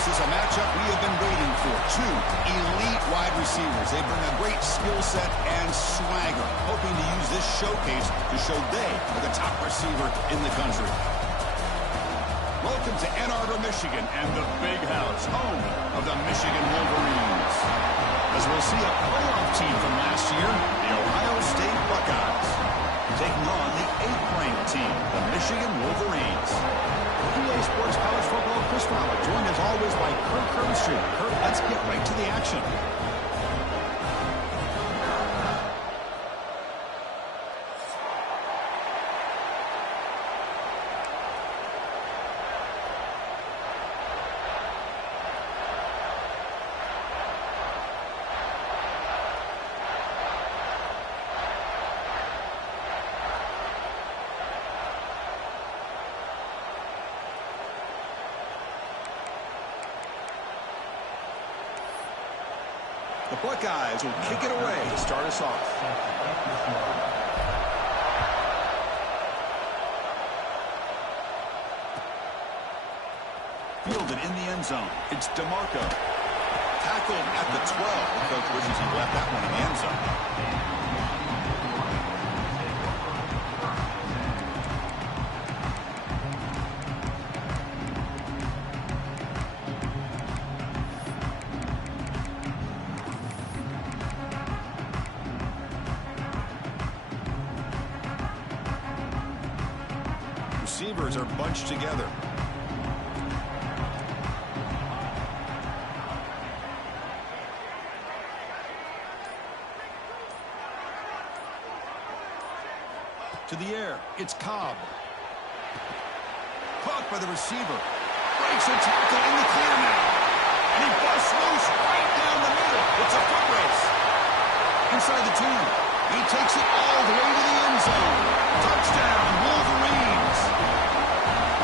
This is a matchup we have been waiting for. Two elite wide receivers. They bring a great skill set and swagger, hoping to use this showcase to show they are the top receiver in the country. Welcome to Ann Arbor, Michigan, and the Big House, home of the Michigan Wolverines. As we'll see a playoff team from last year, the Ohio State Buckeyes, taking on the 8th-ranked team, the Michigan Wolverines. EA Sports College Football Chris Fowler, joined as always by Kirk Herbstreit. Kirk, let's get right to the action. The Buckeyes will kick it away to start us off. Fielded in the end zone. It's DeMarco. Tackled at the 12. The coach wishes he left that one in the end zone. Receivers are bunched together. To the air, it's Cobb. Caught by the receiver. Breaks a tackle in the clear now. And he busts loose right down the middle. It's a foot race. Inside the 10. He takes it all the way to the end zone. Touchdown, Wolverines.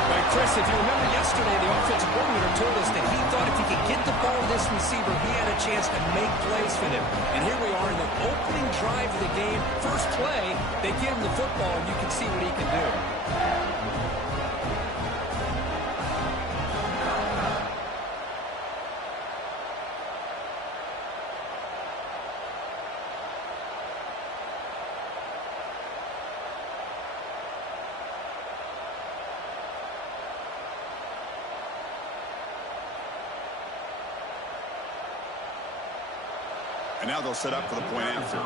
Right, Chris, if you remember yesterday, the offensive coordinator told us that he thought if he could get the ball to this receiver, he had a chance to make plays for them. And here we are in the opening drive of the game. First play, they give him the football, and you can see what he can do. And now they'll set up for the point after.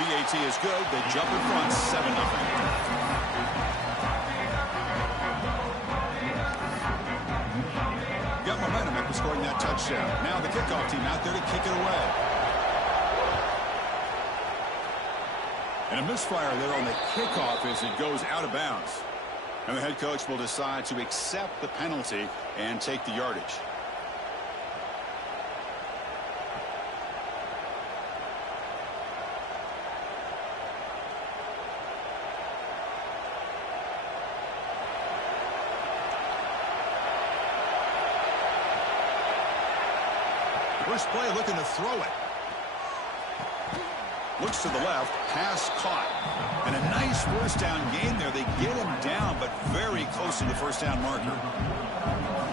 BAT is good. They jump in front, 7-0. Got momentum after scoring that touchdown. Now the kickoff team out there to kick it away. And a misfire there on the kickoff as it goes out of bounds. And the head coach will decide to accept the penalty and take the yardage. First play looking to throw it. Looks to the left, pass caught. And a nice first down gain there. They get him down, but very close to the first down marker.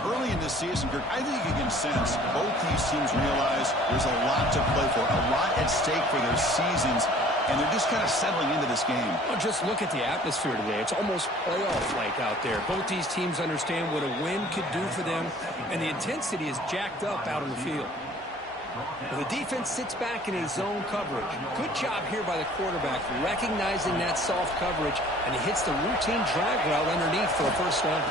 Early in the season, Kirk, I think you can sense both these teams realize there's a lot to play for, a lot at stake for their seasons, and they're just kind of settling into this game. Well, just look at the atmosphere today. It's almost playoff-like out there. Both these teams understand what a win could do for them, and the intensity is jacked up out on the field. The defense sits back in a zone coverage. Good job here by the quarterback, recognizing that soft coverage, and he hits the routine drag route underneath for a first down.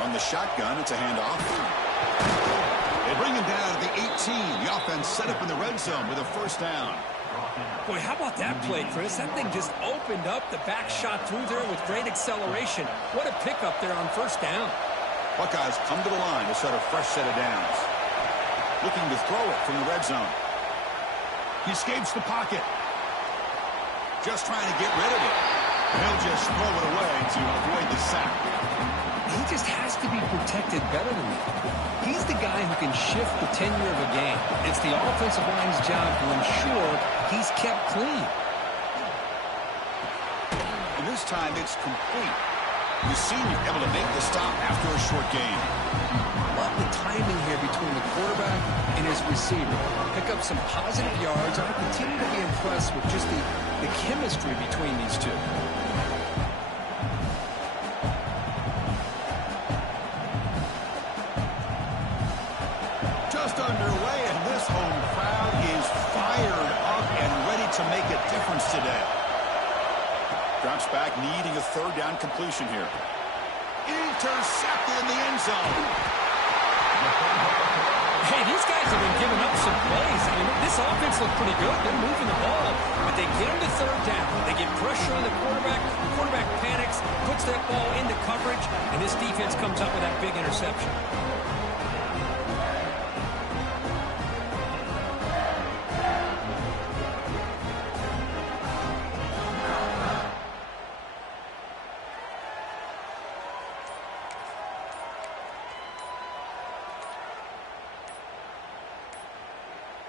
From the shotgun, it's a handoff. They bring him down at the 18. The offense set up in the red zone with a first down. Boy, how about that play, Chris? That thing just opened up. The back shot through there with great acceleration. What a pickup there on first down. Buckeyes come to the line to set a fresh set of downs. Looking to throw it from the red zone. He escapes the pocket. Just trying to get rid of it. He'll just throw it away to avoid the sack. He just has to be protected better than that. He's the guy who can shift the tenure of a game. It's the offensive line's job to ensure he's kept clean. And this time it's complete. The senior able to make the stop after a short gain. Love the timing here between the quarterback and his receiver. Pick up some positive yards, and I continue to be impressed with just the chemistry between these two. Just underway, and this home crowd is fired up and ready to make a difference today. Drops back, needing a third down completion here. Intercepted in the end zone. Hey, these guys have been giving up some plays. I mean, this offense looked pretty good. They're moving the ball, but they get him to third down. They get pressure on the quarterback. The quarterback panics, puts that ball into coverage, and this defense comes up with that big interception.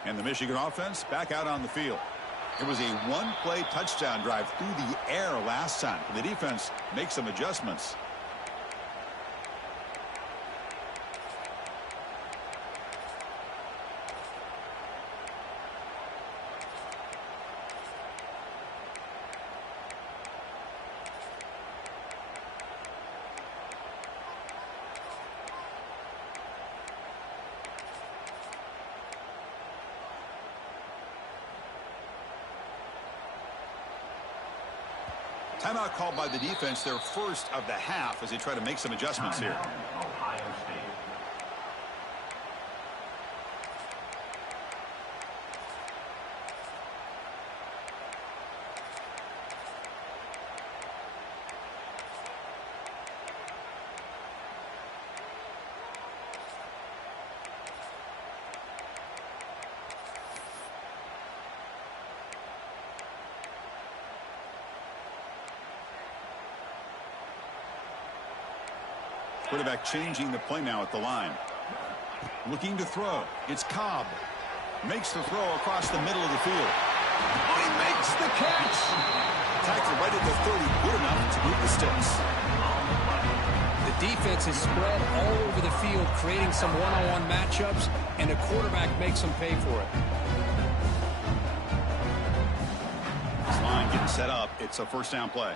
And the Michigan offense back out on the field. It was a one-play touchdown drive through the air last time. The defense makes some adjustments. Timeout called by the defense, their first of the half, as they try to make some adjustments here. Quarterback changing the play now at the line. Looking to throw. It's Cobb. Makes the throw across the middle of the field. Oh, he makes the catch. Tackle right at the 30. Good enough to move the sticks. The defense is spread all over the field, creating some one-on-one matchups, and the quarterback makes them pay for it. This line getting set up. It's a first down play.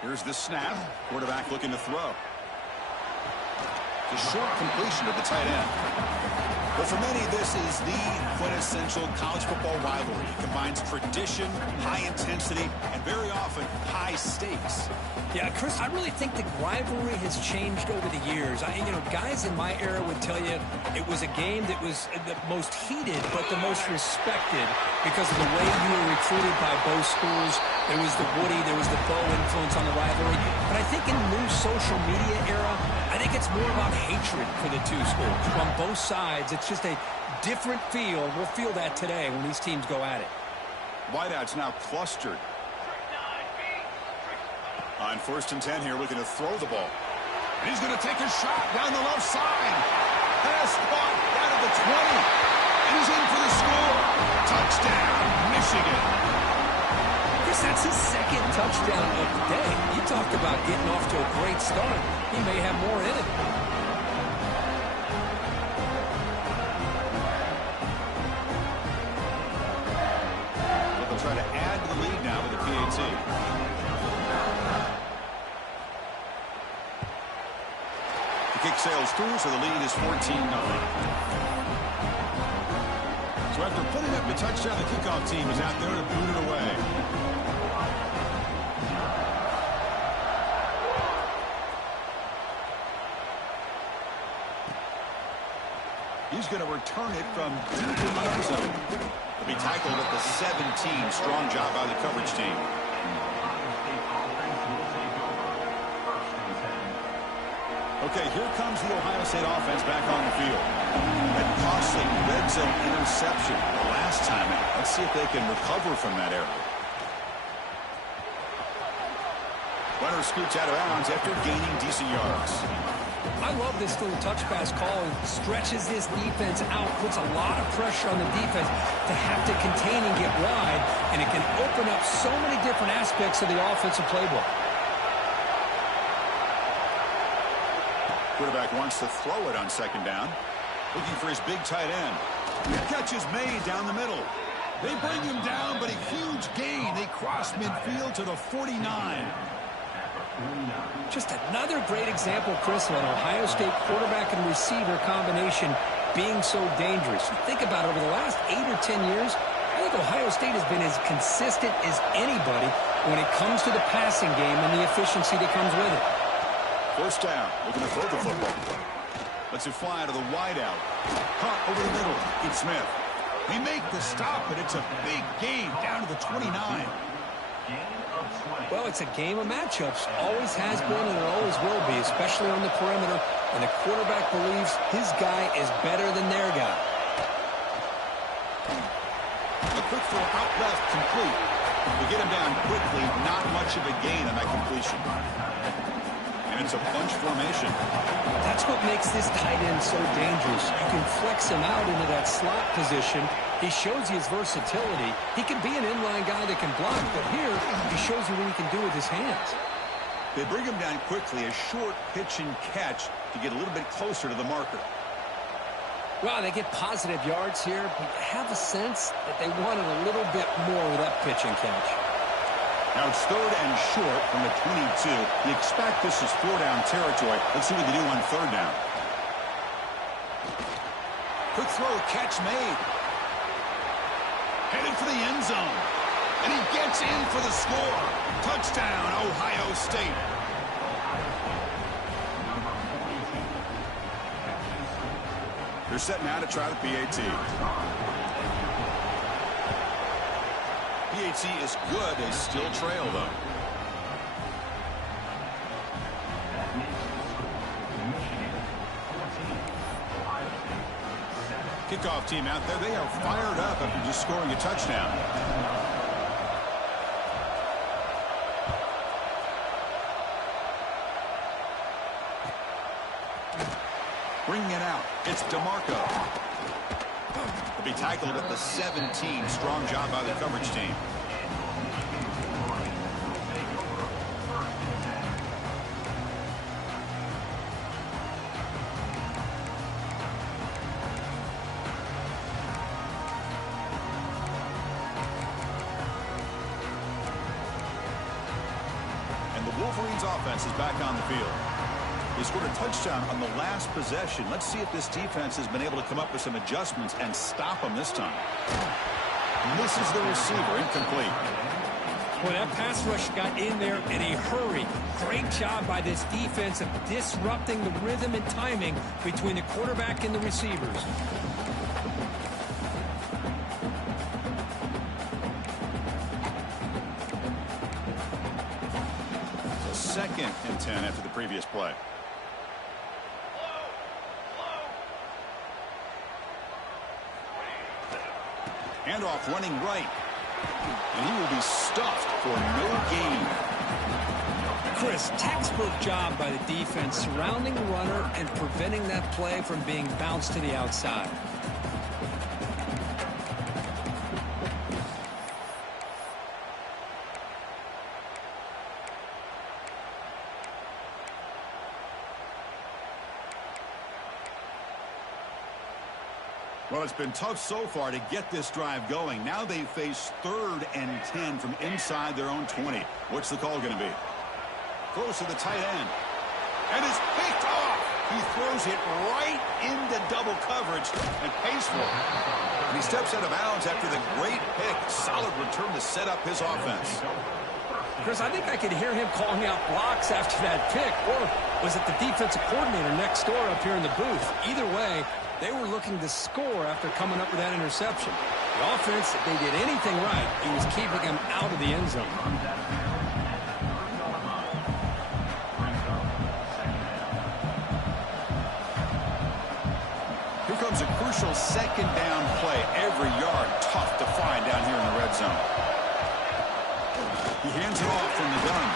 Here's the snap. Quarterback looking to throw. The short completion of the tight end. But for many, this is the quintessential college football rivalry. It combines tradition, high intensity, and very often high stakes. Yeah, Chris, I really think the rivalry has changed over the years. Guys in my era would tell you it was a game that was the most heated, but the most respected because of the way you were recruited by both schools. There was the Woody, there was the Bo influence on the rivalry. But I think in the new social media era, I think it's more about hatred for the two schools. From both sides, it's just a different feel. We'll feel that today when these teams go at it. Wideouts now clustered. On 1st and 10 here, looking to throw the ball. And he's going to take a shot down the left side. Pass caught out of the 20. And he's in for the score. Touchdown, Michigan. Chris, that's his second touchdown of the day. You talked about getting off to a great start. He may have more in it. They'll try to add to the lead now with the PAT. The kick sails through, so the lead is 14-0. So after putting up the touchdown, the kickoff team is out there to boot it away. He's going to return it from deep in the end zone. He'll be tackled at the 17. Strong job by the coverage team. Okay, here comes the Ohio State offense back on the field. That costly red zone interception the last time out. Let's see if they can recover from that error. Runner scoots out of bounds after gaining decent yards. I love this little touch pass call. It stretches this defense out, puts a lot of pressure on the defense to have to contain and get wide, and it can open up so many different aspects of the offensive playbook. Quarterback wants to throw it on second down. Looking for his big tight end. The catch is made down the middle. They bring him down, but a huge gain. They cross midfield to the 49. Just another great example, Chris, of an Ohio State quarterback and receiver combination being so dangerous. You think about it, over the last 8 or 10 years, I think Ohio State has been as consistent as anybody when it comes to the passing game and the efficiency that comes with it. First down, looking to throw the football. Lets it fly to the wideout. Caught over the middle. It's Smith. They make the stop, but it's a big gain down to the 29. Well, it's a game of matchups. Always has been and it always will be, especially on the perimeter. And the quarterback believes his guy is better than their guy. A quick throw out left, complete. We get him down quickly. Not much of a gain on that completion. And it's a bunch formation. That's what makes this tight end so dangerous. You can flex him out into that slot position. He shows you his versatility. He can be an inline guy that can block, but here he shows you what he can do with his hands. They bring him down quickly, a short pitch and catch to get a little bit closer to the marker. Well, they get positive yards here, but you have a sense that they wanted a little bit more with that pitch and catch. Now it's third and short from the 22. You expect this is 4-down territory. Let's see what they do on third down. Quick throw, catch made. Headed for the end zone. And he gets in for the score. Touchdown, Ohio State. They're set now to try the PAT. PAT is good. They still trail, though. Kickoff team out there. They are fired up after just scoring a touchdown. Bringing it out. It's DeMarco. He'll be tackled at the 17. Strong job by the coverage team. And the Wolverines offense is back on the field. They scored a touchdown on the last possession. Let's see if this defense has been able to come up with some adjustments and stop them this time. Misses the receiver, incomplete. Well, that pass rush got in there in a hurry. Great job by this defense of disrupting the rhythm and timing between the quarterback and the receivers. So 2nd and 10 after the previous play. Handoff running right. And he will be stuffed for no gain. Chris, textbook job by the defense surrounding the runner and preventing that play from being bounced to the outside. Well, it's been tough so far to get this drive going. Now they face 3rd and 10 from inside their own 20. What's the call going to be? Throws to the tight end. And it's picked off. He throws it right into double coverage and pays for it. And he steps out of bounds after the great pick. Solid return to set up his offense. Chris, I think I could hear him calling out blocks after that pick. Or was it the defensive coordinator next door up here in the booth? Either way, they were looking to score after coming up with that interception. The offense, if they did anything right, it was keeping him out of the end zone. Here comes a crucial 2nd down play. Every yard tough to find down here in the red zone. He hands it off from the gun.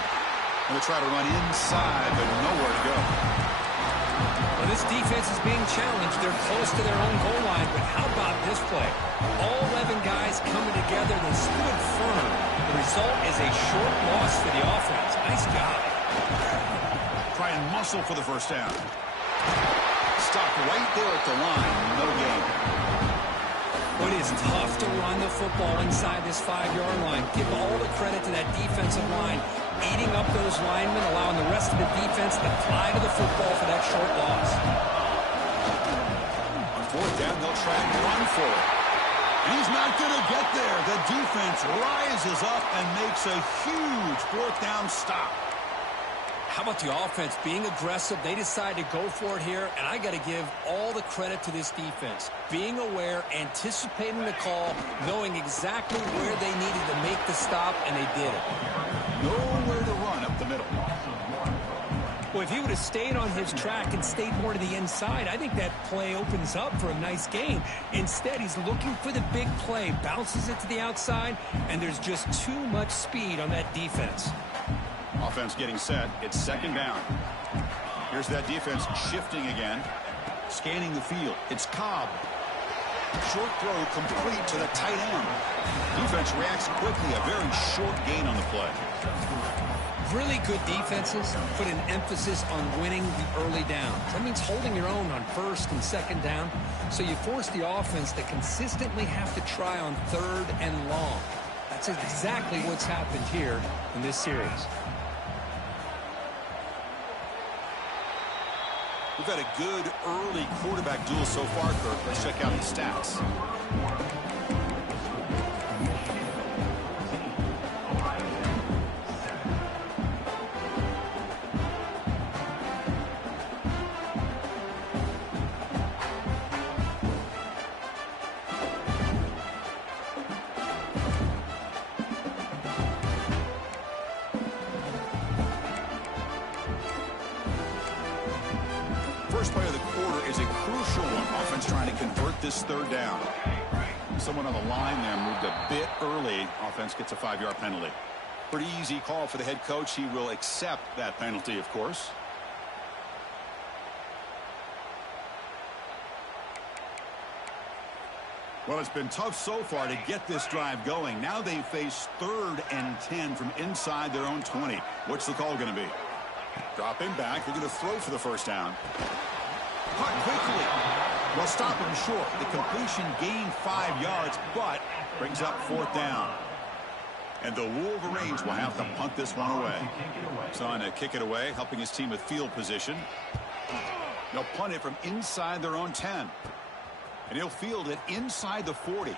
Going to try to run inside, but nowhere to go. This defense is being challenged. They're close to their own goal line, but how about this play? All 11 guys coming together. They stood firm. The result is a short loss for the offense. Nice job. Try and muscle for the first down. Stopped right there at the line. No gain. It is tough to run the football inside this 5-yard line. Give all the credit to that defensive line, eating up those linemen, allowing the rest of the defense to fly to the football for that short loss. On fourth down, they'll try and run for it. He's not going to get there. The defense rises up and makes a huge fourth down stop. How about the offense being aggressive? They decide to go for it here, and I got to give all the credit to this defense. Being aware, anticipating the call, knowing exactly where they needed to make the stop, and they did it. Nowhere to run up the middle. Well, if he would have stayed on his track and stayed more to the inside, I think that play opens up for a nice gain. Instead, he's looking for the big play, bounces it to the outside, and there's just too much speed on that defense. Offense getting set. It's second down. Here's that defense shifting again. Scanning the field. It's Cobb. Short throw complete to the tight end. Defense reacts quickly. A very short gain on the play. Really good defenses put an emphasis on winning the early downs. That means holding your own on first and second down. So you force the offense to consistently have to try on third and long. That's exactly what's happened here in this series. We've had a good early quarterback duel so far, Kirk. Let's check out the stats. First play of the quarter is a crucial one. Offense trying to convert this third down. Someone on the line there moved a bit early. Offense gets a 5-yard penalty. Pretty easy call for the head coach. He will accept that penalty, of course. Well, it's been tough so far to get this drive going. Now they face 3rd and 10 from inside their own 20. What's the call going to be? Drop him back. They're going to throw for the first down. Caught quickly. Well, stop him short. The completion gained 5 yards, but brings up 4th down. And the Wolverines will have to punt this one away. Son to kick it away, helping his team with field position. They'll punt it from inside their own 10. And he'll field it inside the 40.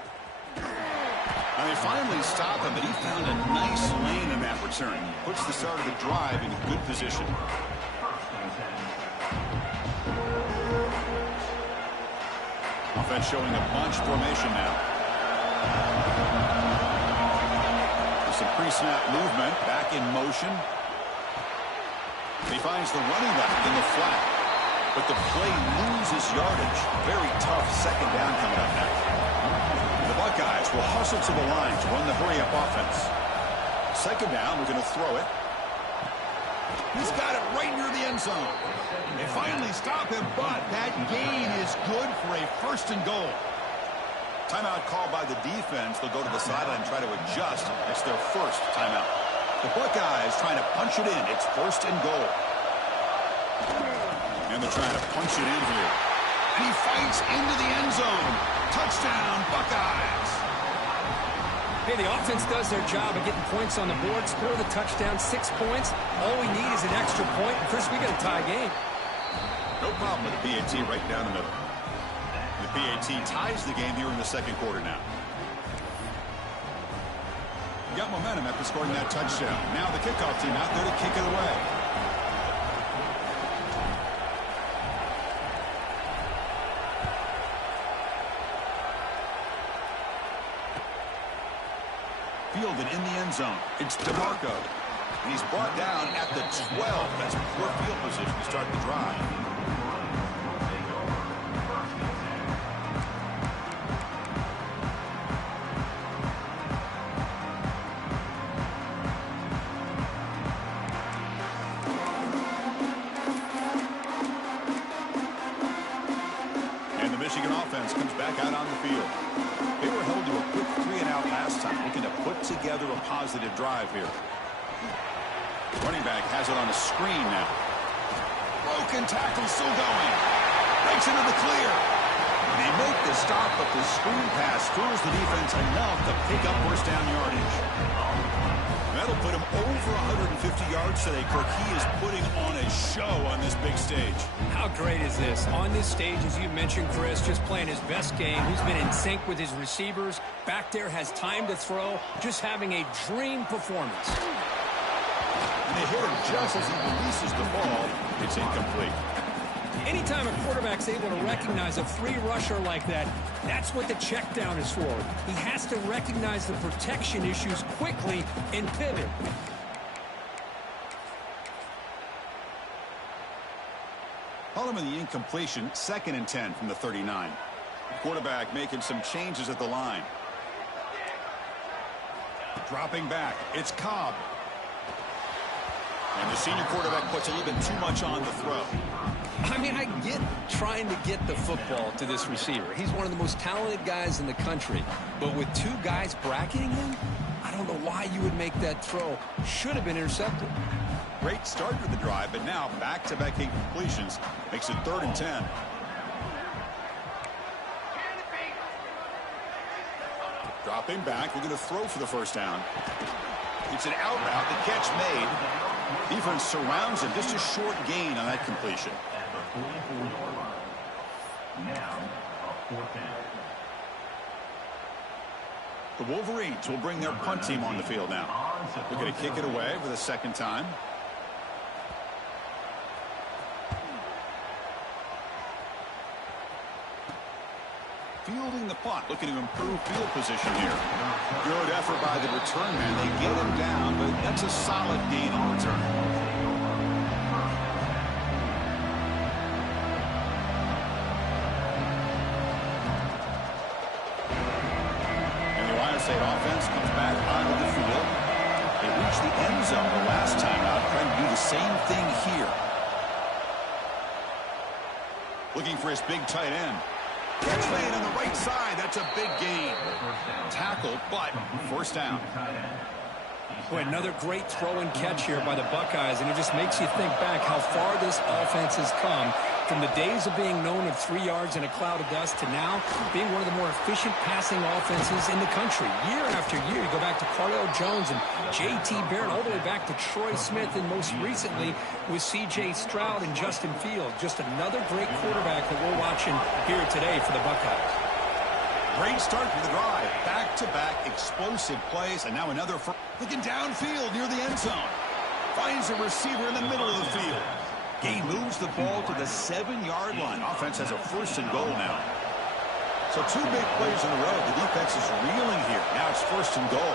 Now they finally stop him, but he found a nice lane in that return. Puts the start of the drive in good position. Offense showing a bunch formation now. With some pre-snap movement, back in motion. He finds the running back in the flat. But the play loses yardage. Very tough second down coming up next. The Buckeyes will hustle to the line to run the hurry-up offense. Second down, we're going to throw it. He's got it right near the end zone. They finally stop him, but that gain is good for a 1st and goal. Timeout called by the defense. They'll go to the sideline and try to adjust. It's their first timeout. The Buckeyes trying to punch it in. It's 1st and goal. And they're trying to punch it in here. And he fights into the end zone. Touchdown, Buckeyes. Hey, the offense does their job of getting points on the board, score the touchdown, 6 points. All we need is an extra point. And Chris, we got a tie game. No problem with the PAT right down the middle. The PAT ties the game here in the second quarter now. Got momentum after scoring that touchdown. Now the kickoff team out there to kick it away. Fielded in the end zone. It's DeMarco. And he's brought down at the 12. That's poor field position to start the drive. into a positive drive here. Running back has it on a screen now. Broken tackle still going. Breaks into the clear. They make the stop, but the screen pass fools the defense enough to pick up first down yardage. That'll put him over 150 yards today, Kirk. He is putting on a show on this big stage. How great is this? On this stage, as you mentioned, Chris, just playing his best game. He's been in sync with his receivers. Back there, has time to throw. Just having a dream performance. And they hit him just as he releases the ball. It's incomplete. Anytime a quarterback's able to recognize a free rusher like that, that's what the check down is for. He has to recognize the protection issues quickly and pivot. Following the incompletion, 2nd and 10 from the 39. Quarterback making some changes at the line. Dropping back, it's Cobb. And the senior quarterback puts a little bit too much on the throw. I mean, I get trying to get the football to this receiver. He's one of the most talented guys in the country. But with two guys bracketing him, I don't know why you would make that throw. Should have been intercepted. Great start to the drive, but now back-to-back incompletions makes it 3rd and 10. Dropping back, we're going to throw for the first down. It's an out route, the catch made. Defense surrounds him, just a short gain on that completion. The Wolverines will bring their punt team on the field now. They're going to kick it away for the 2nd time. Fielding the punt, looking to improve field position here. Good effort by the return man. They get him down, but that's a solid gain on return. State offense comes back onto the field. They reached the end zone the last time out, trying to do the same thing here. Looking for his big tight end. Catch made on the right side. That's a big gain. Tackle, but first down. Boy, another great throw and catch here by the Buckeyes, and it just makes you think back how far this offense has come from the days of being known of 3 yards in a cloud of dust to now being one of the more efficient passing offenses in the country. Year after year, you go back to Cardell Jones and J.T. Barrett, all the way back to Troy Smith, and most recently with C.J. Stroud and Justin Fields. Just another great quarterback that we're watching here today for the Buckeyes. Great start to the drive. Back-to-back explosive plays, and now another looking downfield near the end zone. Finds a receiver in the middle of the field. Gain moves the ball to the 7-yard line. Offense has a 1st and goal now. So 2 big plays in a row. The defense is reeling here. Now it's 1st and goal.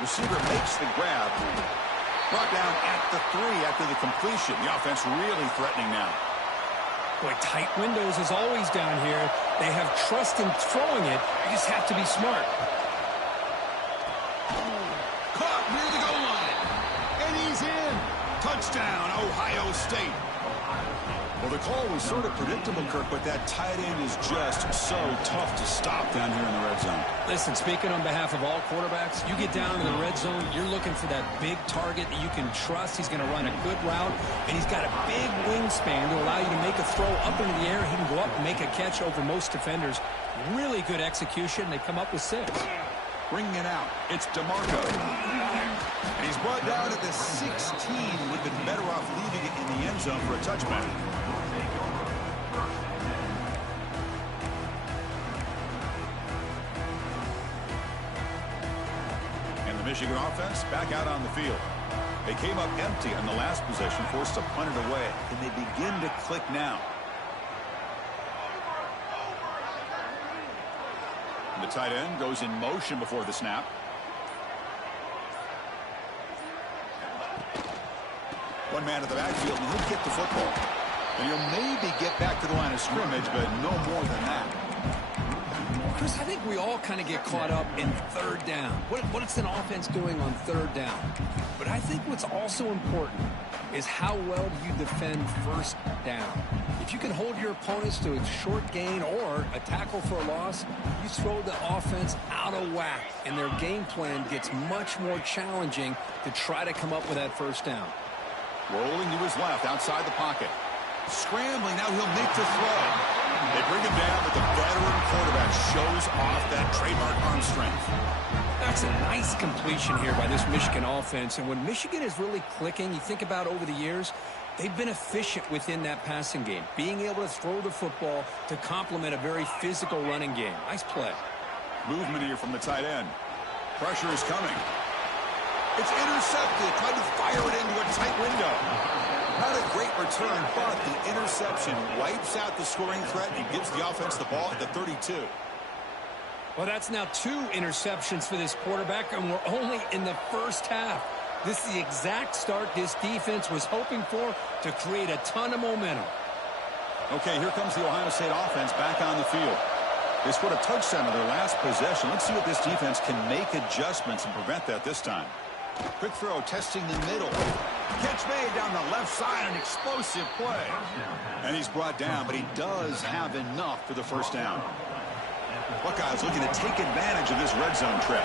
Receiver makes the grab. Brought down at the 3 after the completion. The offense really threatening now. Boy, tight windows as always down here. They have trust in throwing it. You just have to be smart. Caught near the goal line. And he's in. Touchdown, Ohio State. Well, the call was sort of predictable, Kirk, but that tight end is just so tough to stop down here in the red zone. Listen, speaking on behalf of all quarterbacks, you get down in the red zone, you're looking for that big target that you can trust. He's going to run a good route, and he's got a big wingspan to allow you to make a throw up into the air. He can go up and make a catch over most defenders. Really good execution. They come up with 6. Bringing it out, it's DeMarco. And he's brought down at the 16. Would have been better off leaving it in the end zone for a touchback. And the Michigan offense back out on the field. They came up empty on the last possession, forced to punt it away. And they begin to click now. The tight end goes in motion before the snap. One man at the backfield, and he'll get the football. And he'll maybe get back to the line of scrimmage, but no more than that. Chris, I think we all kind of get caught up in 3rd down. What is an offense doing on 3rd down? But I think what's also important is how well do you defend 1st down. If you can hold your opponents to a short gain or a tackle for a loss, you throw the offense out of whack, and their game plan gets much more challenging to try to come up with that first down. Rolling to his left, outside the pocket. Scrambling, now he'll make the throw. They bring him down, but the veteran quarterback shows off that trademark arm strength. That's a nice completion here by this Michigan offense. And when Michigan is really clicking, you think about over the years, they've been efficient within that passing game, being able to throw the football to complement a very physical running game. Nice play. Movement here from the tight end. Pressure is coming. It's intercepted. Tried to fire it into a tight window. Not a great return, but the interception wipes out the scoring threat and gives the offense the ball at the 32. Well, that's now 2 interceptions for this quarterback, and we're only in the first half. This is the exact start this defense was hoping for to create a ton of momentum. Okay, here comes the Ohio State offense back on the field. They scored a touchdown on their last possession. Let's see what this defense can make adjustments and prevent that this time. Quick throw, testing the middle. Catch made down the left side, an explosive play. And he's brought down, but he does have enough for the first down. Buckeyes looking to take advantage of this red zone trip.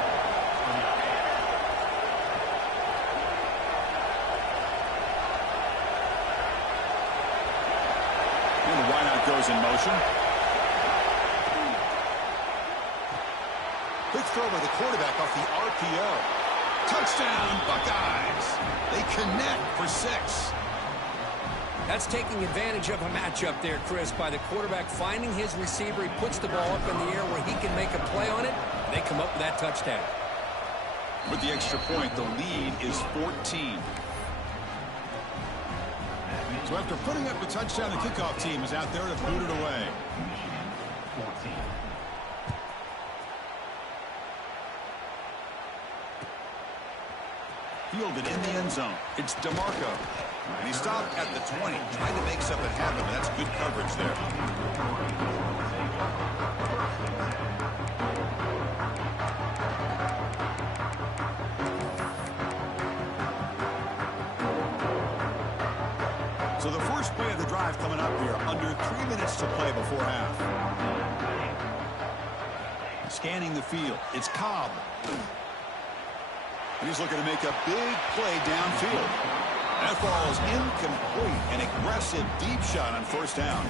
And the wideout goes in motion. Quick throw by the quarterback off the RPO. Touchdown, Buckeyes. They connect for 6. That's taking advantage of a matchup there, Chris, by the quarterback finding his receiver. He puts the ball up in the air where he can make a play on it. And they come up with that touchdown. With the extra point, the lead is 14. So after putting up the touchdown, the kickoff team is out there to boot it away. Fielded in the end zone. It's DeMarco. And he stopped at the 20, trying to make something happen, but that's good coverage there. So the first play of the drive coming up here, under 3 minutes to play before half. Scanning the field, it's Cobb. And he's looking to make a big play downfield. That ball is incomplete. An aggressive deep shot on first down.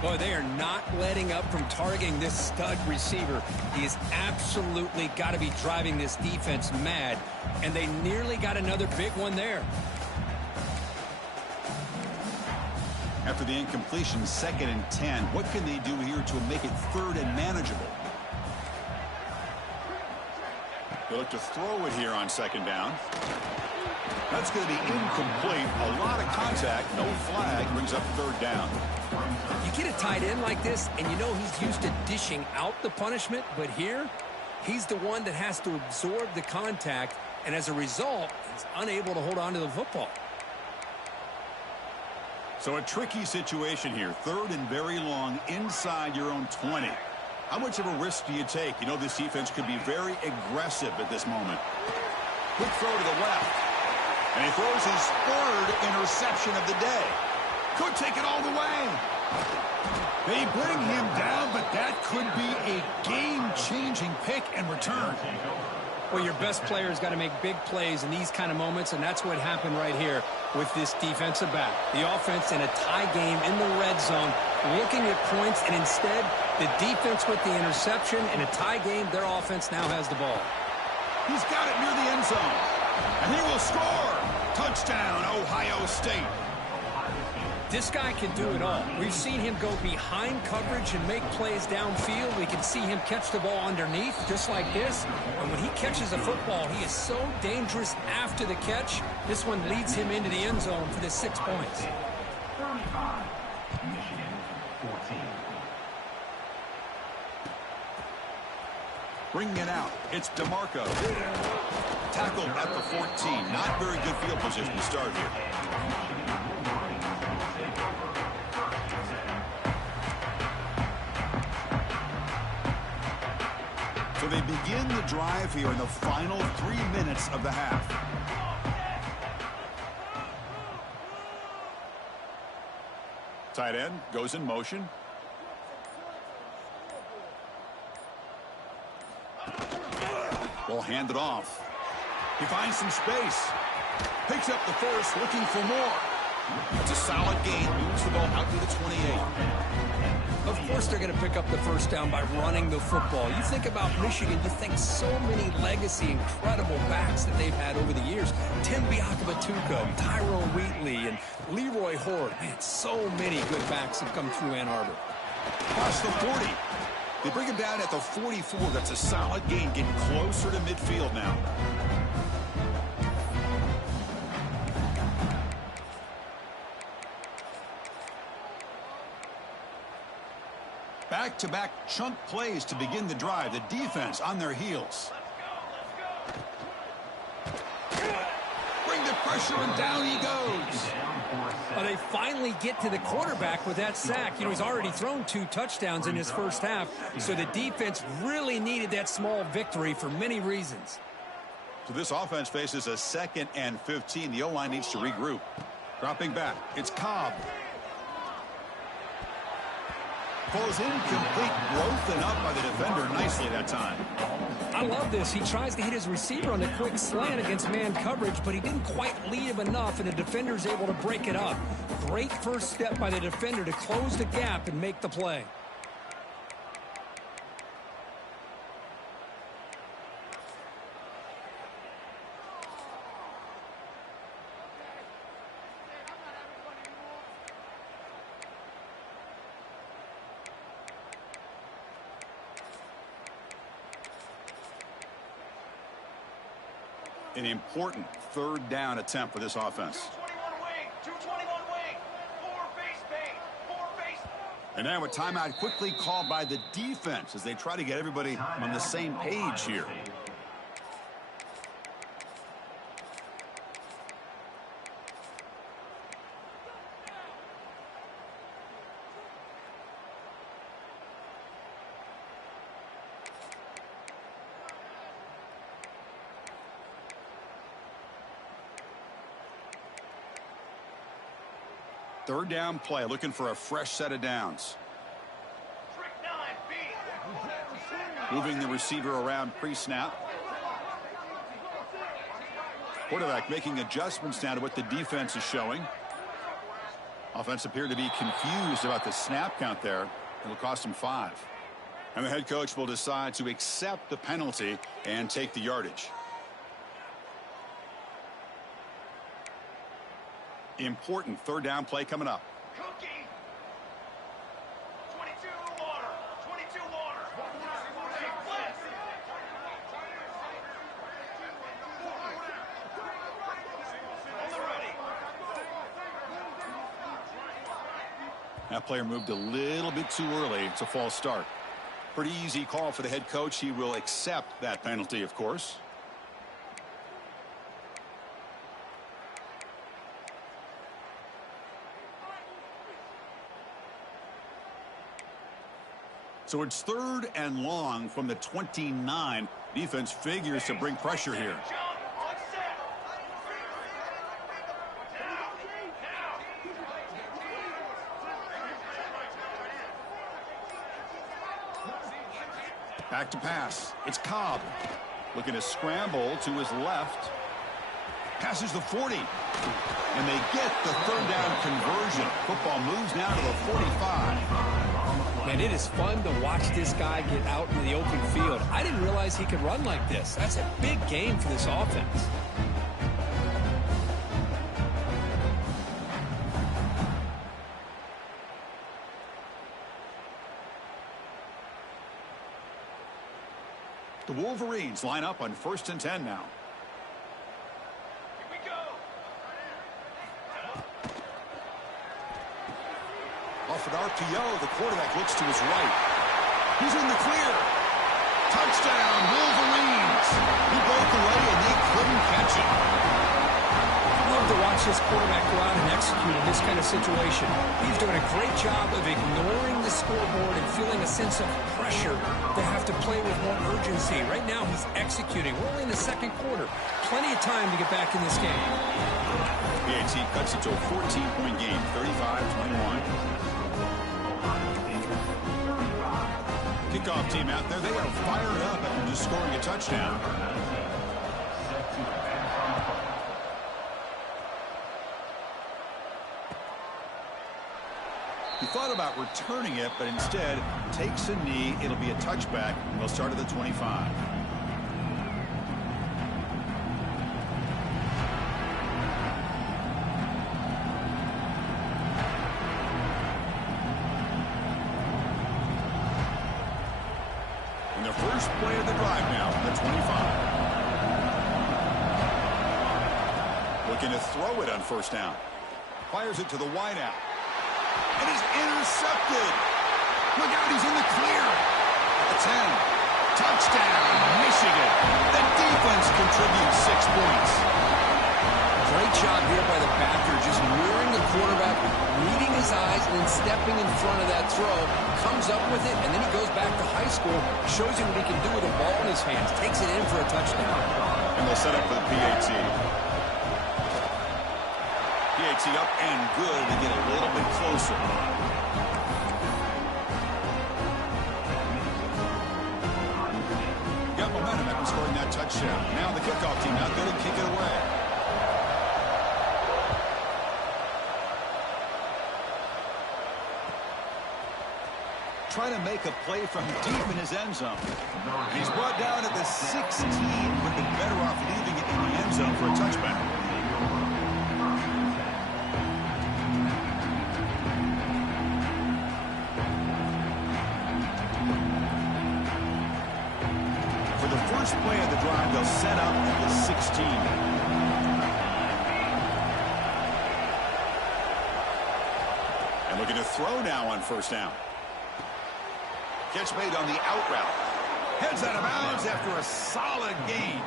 Boy, they are not letting up from targeting this stud receiver. He has absolutely got to be driving this defense mad. And they nearly got another big one there. After the incompletion, 2nd and 10. What can they do here to make it 3rd and manageable? They look to throw it here on 2nd down. That's going to be incomplete. A lot of contact. No flag. Brings up 3rd down. You get a tight end like this, and you know he's used to dishing out the punishment. But here, he's the one that has to absorb the contact. And as a result, he's unable to hold on to the football. So a tricky situation here. 3rd and very long inside your own 20. How much of a risk do you take? You know this defense could be very aggressive at this moment. Quick throw to the left. And he throws his 3rd interception of the day. Could take it all the way. They bring him down, but that could be a game-changing pick and return. Well, your best player's got to make big plays in these kind of moments, and that's what happened right here with this defensive back. The offense in a tie game in the red zone, looking at points, and instead, the defense with the interception. In a tie game, their offense now has the ball. He's got it near the end zone. And he will score. Touchdown, Ohio State. This guy can do it all. We've seen him go behind coverage and make plays downfield. We can see him catch the ball underneath, just like this. And when he catches a football, he is so dangerous after the catch. This one leads him into the end zone for the 6 points. 35, Michigan, 14. Bringing it out. It's DeMarco. Tackled at the 14. Not very good field position to start here. So they begin the drive here in the final 3 minutes of the half. tight end goes in motion. Will hand it off. He finds some space. Picks up the first, looking for more. It's a solid gain. Moves the ball out to the 28. Of course they're going to pick up the first down by running the football. You think about Michigan, you think so many legacy, incredible backs that they've had over the years. Tim Biakabatuka, Tyrone Wheatley, and Leroy Horde. Man, so many good backs have come through Ann Arbor. Past the 40. They bring him down at the 44. That's a solid gain, getting closer to midfield now. Back-to-back chunk plays to begin the drive. The defense on their heels. Bring the pressure, and down he goes. Well, they finally get to the quarterback with that sack. You know, he's already thrown 2 touchdowns in his first half, so the defense really needed that small victory for many reasons. So this offense faces a 2nd and 15. The O-line needs to regroup. Dropping back, it's Cobb. Falls incomplete, broken up by the defender nicely that time. I love this. He tries to hit his receiver on the quick slant against man coverage, but he didn't quite lead him enough, and the defender's able to break it up. Great first step by the defender to close the gap and make the play. An important 3rd down attempt for this offense. 221 wing, 4 base bait, 4 base. And now a timeout quickly called by the defense as they try to get everybody on the same page here. Third down play, looking for a fresh set of downs. Moving the receiver around pre-snap. Quarterback making adjustments now to what the defense is showing. Offense appeared to be confused about the snap count there. It'll cost them 5. And the head coach will decide to accept the penalty and take the yardage. Important 3rd down play coming up. Cookie. 22 water. 22 water. On the ready. That player moved a little bit too early. It's a false start. Pretty easy call for the head coach. He will accept that penalty, of course. So it's 3rd and long from the 29. Defense figures to bring pressure here. Back to pass. It's Cobb. Looking to scramble to his left. Passes the 40. And they get the 3rd down conversion. Football moves now to the 45. And it is fun to watch this guy get out in the open field. I didn't realize he could run like this. That's a big game for this offense. The Wolverines line up on 1st and 10 now. Off an RPO, the quarterback looks to his right. He's in the clear. Touchdown, Wolverines. He broke away and they couldn't catch him. I love to watch this quarterback go out and execute in this kind of situation. He's doing a great job of ignoring the scoreboard and feeling a sense of pressure to have to play with more urgency. Right now he's executing. We're only in the 2nd quarter. Plenty of time to get back in this game. PAT cuts it to a 14-point game, 35-21. kickoff team out there, they are fired up after just scoring a touchdown. He thought about returning it, but instead takes a knee. It'll be a touchback. They'll start at the 25. And the first play of the drive now on the 25. Looking to throw it on first down. Fires it to the wideout. It is intercepted. Look out, he's in the clear. At the 10. Touchdown, Michigan. The defense contributes 6 points. Great job here by the backer, just mirroring the quarterback, reading his eyes, and then stepping in front of that throw. Comes up with it, and then he goes back to high school, shows you what he can do with a ball in his hands, takes it in for a touchdown. And they'll set up for the PAT. PAT up and good to get a little bit closer. Got momentum after scoring that touchdown. Now the kickoff team out there to kick it away. Trying to make a play from deep in his end zone. And he's brought down at the 16. Would have been better off leaving it in the end zone for a touchback. For the first play of the drive, they'll set up at the 16. And looking to throw now on first down. Catch made on the out route. Heads out of bounds after a solid gain.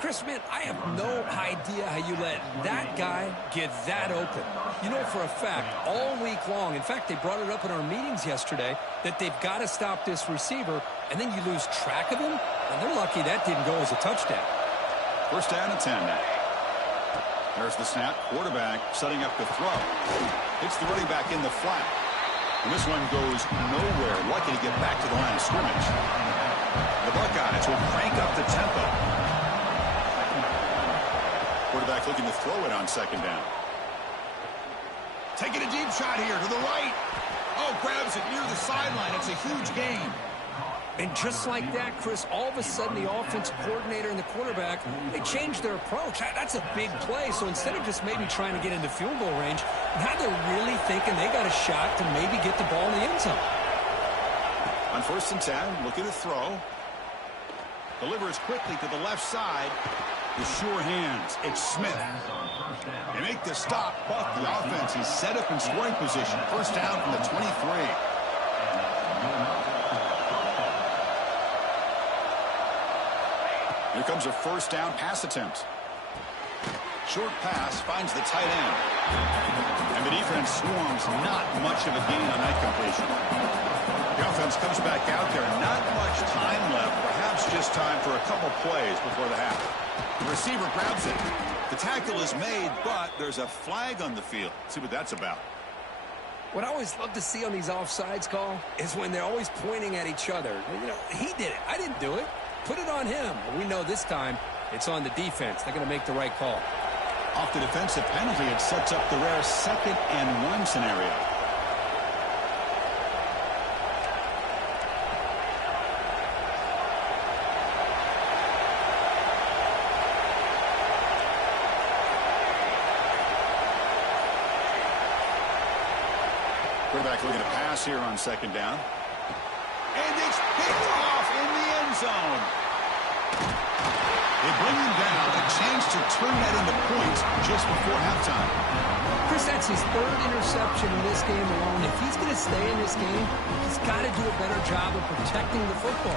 Chris, man, I have no idea how you let that guy get that open. You know for a fact, all week long, in fact, they brought it up in our meetings yesterday, that they've got to stop this receiver, and then you lose track of him, and they're lucky that didn't go as a touchdown. First down and 10 now. There's the snap. Quarterback setting up the throw. Hits the running back in the flat. And this one goes nowhere. Lucky to get back to the line of scrimmage. The Buckeyes will crank up the tempo. Quarterback looking to throw it on second down. Taking a deep shot here to the right. Oh, grabs it near the sideline. It's a huge gain. And just like that, Chris, all of a sudden the offensive coordinator and the quarterback, they changed their approach. That's a big play. So instead of just maybe trying to get into field goal range, now they're really thinking they got a shot to maybe get the ball in the end zone. On first and 10, looking to throw. Delivers quickly to the left side. The sure hands. It's Smith. They make the stop, but the offense is set up in scoring position. First down from the 23. Here comes a first down pass attempt. Short pass finds the tight end. And the defense swarms, not much of a gain on that completion. The offense comes back out there. Not much time left. Perhaps just time for a couple plays before the half. The receiver grabs it. The tackle is made, but there's a flag on the field. Let's see what that's about. What I always love to see on these offsides call is when they're always pointing at each other. You know, he did it. I didn't do it. Put it on him. We know this time it's on the defense. They're going to make the right call. Off the defensive penalty, it sets up the rare 2nd and 1 scenario. Quarterback looking to pass here on second down. And it's picked off in the end zone. They bring him down, a chance to turn that into points just before halftime. Chris, that's his 3rd interception in this game alone. If he's going to stay in this game, he's got to do a better job of protecting the football.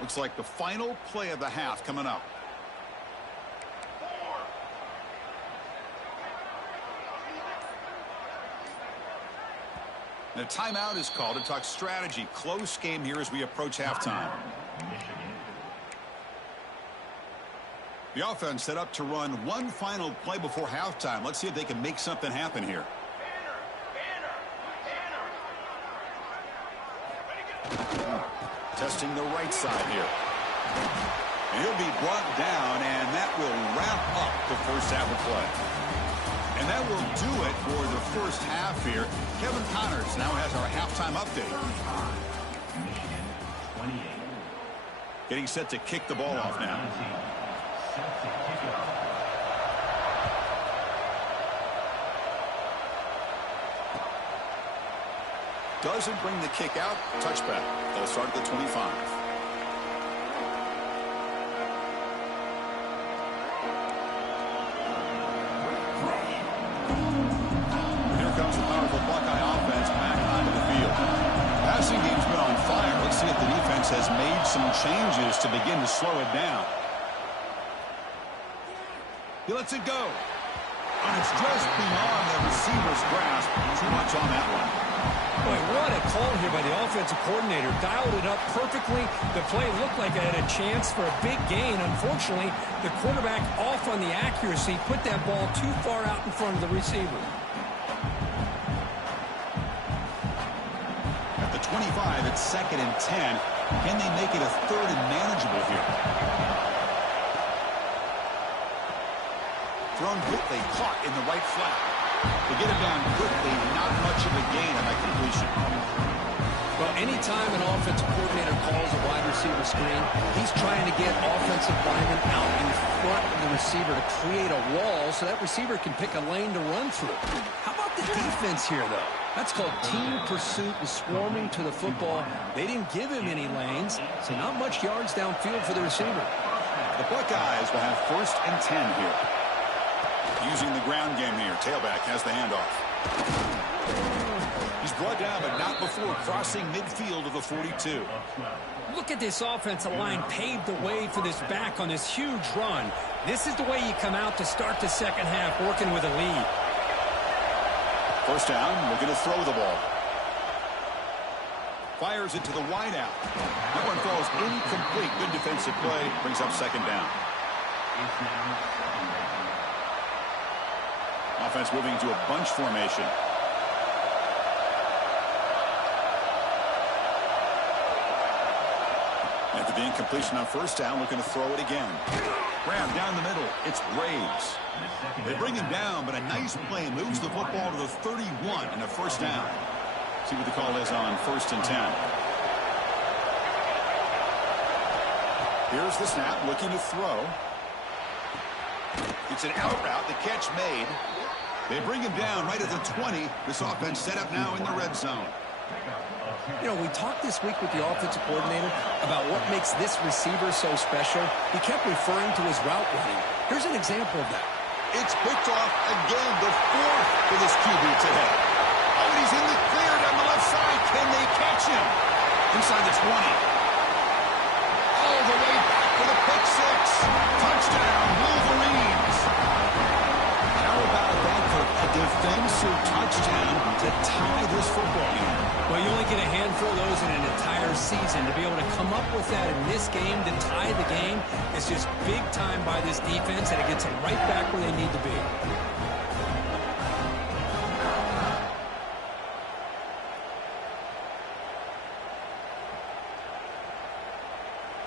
Looks like the final play of the half coming up. And a timeout is called to talk strategy. Close game here as we approach halftime. The offense set up to run one final play before halftime. Let's see if they can make something happen here. Testing the right side here. And he'll be brought down, and that will wrap up the first half of play. And that will do it for the first half here. Kevin Connors now has our halftime update. Getting set to kick the ball off now. Doesn't bring the kick out. Touchback. They'll start at the 25. Here comes the powerful Buckeye offense back onto the field. Passing game's been on fire. Let's see if the defense has made some changes to begin to slow it down. He lets it go. And it's just beyond the receiver's grasp. Too much on that one. Boy, what a call here by the offensive coordinator. Dialed it up perfectly. The play looked like it had a chance for a big gain. Unfortunately, the quarterback off on the accuracy, put that ball too far out in front of the receiver. At the 25, it's 2nd and 10. Can they make it a 3rd and manageable here? Thrown quickly, caught in the right flat. To get it down quickly, not much of a gain on that completion. Well, anytime an offensive coordinator calls a wide receiver screen, he's trying to get offensive linemen out in front of the receiver to create a wall so that receiver can pick a lane to run through. How about the defense here, though? That's called team pursuit and swarming to the football. They didn't give him any lanes, so not much yards downfield for the receiver. The Buckeyes will have 1st and 10 here. Using the ground game here. Tailback has the handoff. He's brought down, but not before crossing midfield of the 42. Look at this offensive line paved the way for this back on this huge run. This is the way you come out to start the second half, working with a lead. First down, looking to throw the ball. Fires it to the wideout. That one falls incomplete. Good defensive play. Brings up 2nd down. Offense moving to a bunch formation. After the incompletion on 1st down, looking to throw it again. Grab down the middle. It's Braves. They bring him down, but a nice play moves the football to the 31 and a 1st down. See what the call is on 1st and 10. Here's the snap, looking to throw. It's an out route. The catch made. They bring him down right at the 20. This offense set up now in the red zone. You know, we talked this week with the offensive coordinator about what makes this receiver so special. He kept referring to his route running. Here's an example of that. It's picked off again, the 4th for this QB today. Oh, and he's in the clear down the left side. Can they catch him? Inside the 20. All the way back for the pick 6. Touchdown, Wolverines. How about that for a defensive touchdown to tie this football game? Well, you only get a handful of those in an entire season. To be able to come up with that in this game to tie the game is just big time by this defense, and it gets them right back where they need to be.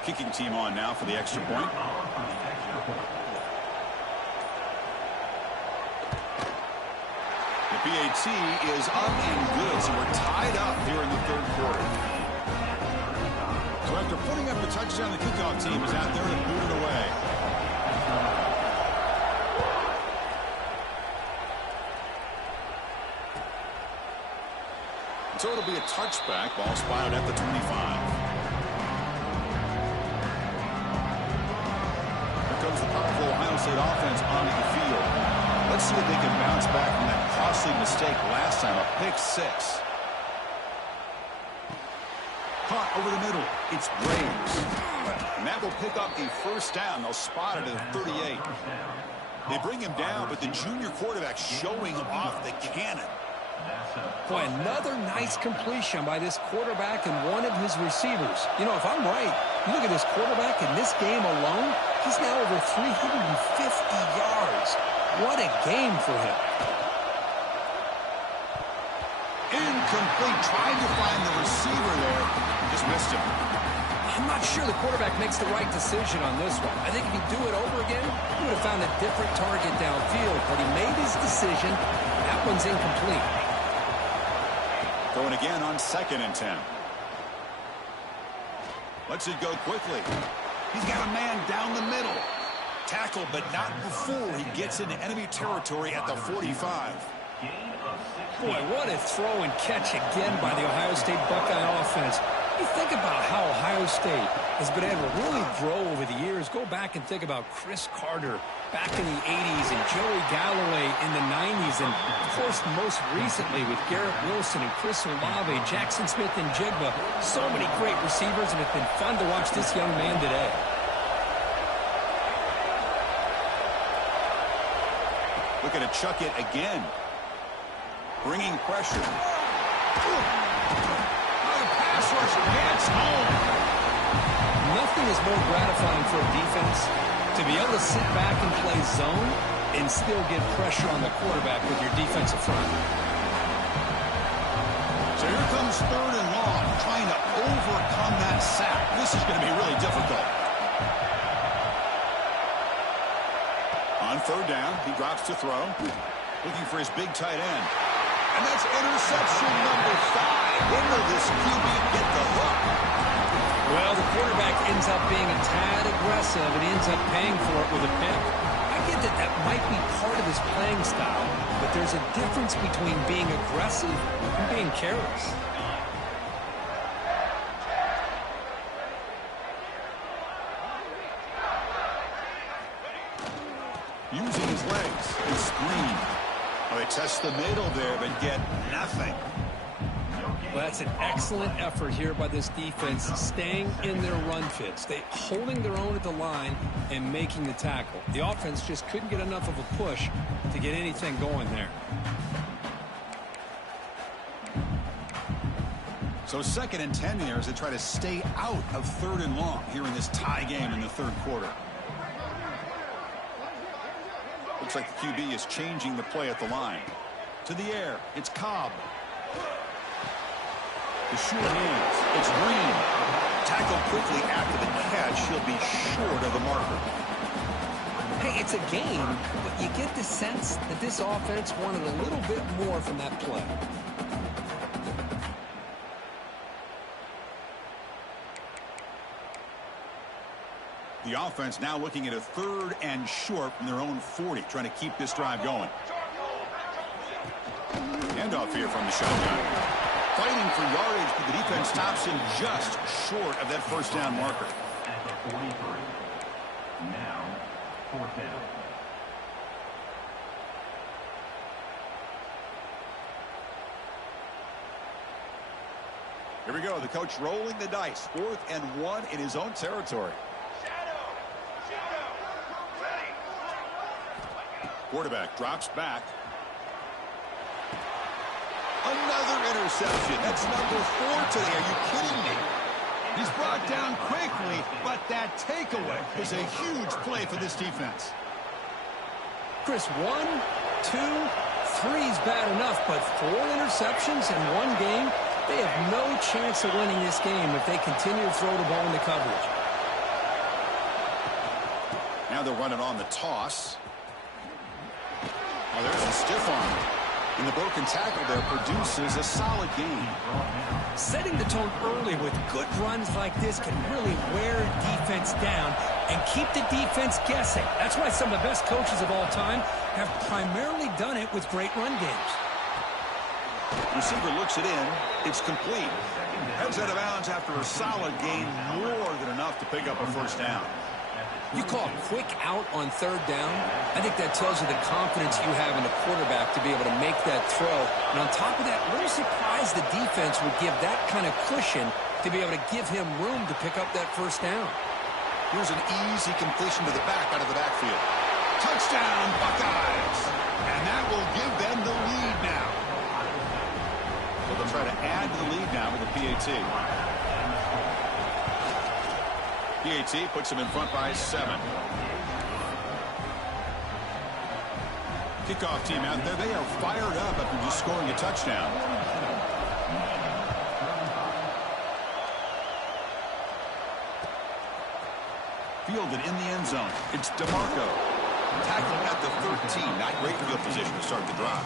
Kicking team on now for the extra point. The PAT is up and good, so we're tied up here in the 3rd quarter. So after putting up the touchdown, the kickoff team is out there to boot it away. So it'll be a touchback. Ball spotted at the 25. Comes the powerful Ohio State offense onto the field. Let's see if they can bounce back from that costly mistake last time, a pick 6. Caught over the middle. It's Braves. And that will pick up the 1st down. They'll spot it at 38. They bring him down, but the junior quarterback showing off the cannon. Boy, another nice completion by this quarterback and one of his receivers. You know, if I'm right, You look at this quarterback in this game alone, he's now over 350 yards. What a game for him. Incomplete. Tried to find the receiver there. Just missed him. I'm not sure the quarterback makes the right decision on this one. I think if he'd do it over again, he would have found a different target downfield. But he made his decision. That one's incomplete. Going again on 2nd and 10. Lets it go quickly. He's got a man down the middle. Tackle, but not before he gets into enemy territory at the 45. Boy, what a throw and catch again by the Ohio State Buckeye offense. You think about how Ohio State has been able to really grow over the years. Go back and think about Chris Carter back in the 80s and Joey Galloway in the 90s. And, of course, most recently with Garrett Wilson and Chris Olave, Jackson Smith and Jigba. So many great receivers, and it's been fun to watch this young man today. Looking to chuck it again. Bringing pressure. Pass rush gets home. Nothing is more gratifying for a defense to be able to sit back and play zone and still get pressure on the quarterback with your defensive front. So here comes 3rd and long, trying to overcome that sack. This is going to be really difficult. On 3rd down, he drops to throw, looking for his big tight end. And that's interception number 5. When will this QB get the hook? Well, the quarterback ends up being a tad aggressive and ends up paying for it with a pick. I get that that might be part of his playing style, but there's a difference between being aggressive and being careless. Using his legs and screen. Well, they test the middle there, but get nothing. Well, that's an excellent effort here by this defense, staying in their run fits. They holding their own at the line and making the tackle. The offense just couldn't get enough of a push to get anything going there. So 2nd and 10 here as they try to stay out of 3rd and long here in this tie game in the 3rd quarter. Looks like the QB is changing the play at the line. To the air, it's Cobb. The short hands, it's Green. Tackled quickly after the catch. He'll be short of the marker. Hey, it's a game, but you get the sense that this offense wanted a little bit more from that play. The offense now looking at a 3rd and short from their own 40, trying to keep this drive going. Handoff here from the shotgun. Fighting for yardage, but the defense stops him just short of that 1st down marker. At the 43. Now, 4th down. Here we go. The coach rolling the dice. 4th and 1 in his own territory. Quarterback drops back. Another interception. That's number 4 today. Are you kidding me? He's brought down quickly, but that takeaway is a huge play for this defense. Chris, 1, 2, 3 is bad enough, but 4 interceptions in one game, they have no chance of winning this game if they continue to throw the ball into coverage. Now they're running on the toss. Oh, there's a stiff arm. And the broken tackle there produces a solid gain. Setting the tone early with good runs like this can really wear a defense down and keep the defense guessing. That's why some of the best coaches of all time have primarily done it with great run games. Receiver looks it in. It's complete. Heads out of bounds after a solid gain, more than enough to pick up a 1st down. You call a quick out on 3rd down. I think that tells you the confidence you have in the quarterback to be able to make that throw. And on top of that, a little surprised the defense would give that kind of cushion to be able to give him room to pick up that 1st down. Here's an easy completion to the back out of the backfield. Touchdown, Buckeyes! And that will give them the lead now. So they'll try to add to the lead now with a PAT. PAT puts him in front by 7. Kickoff team out there. They are fired up after just scoring a touchdown. Fielded in the end zone. It's DeMarco. Tackling at the 13. Not great field position to start the drive.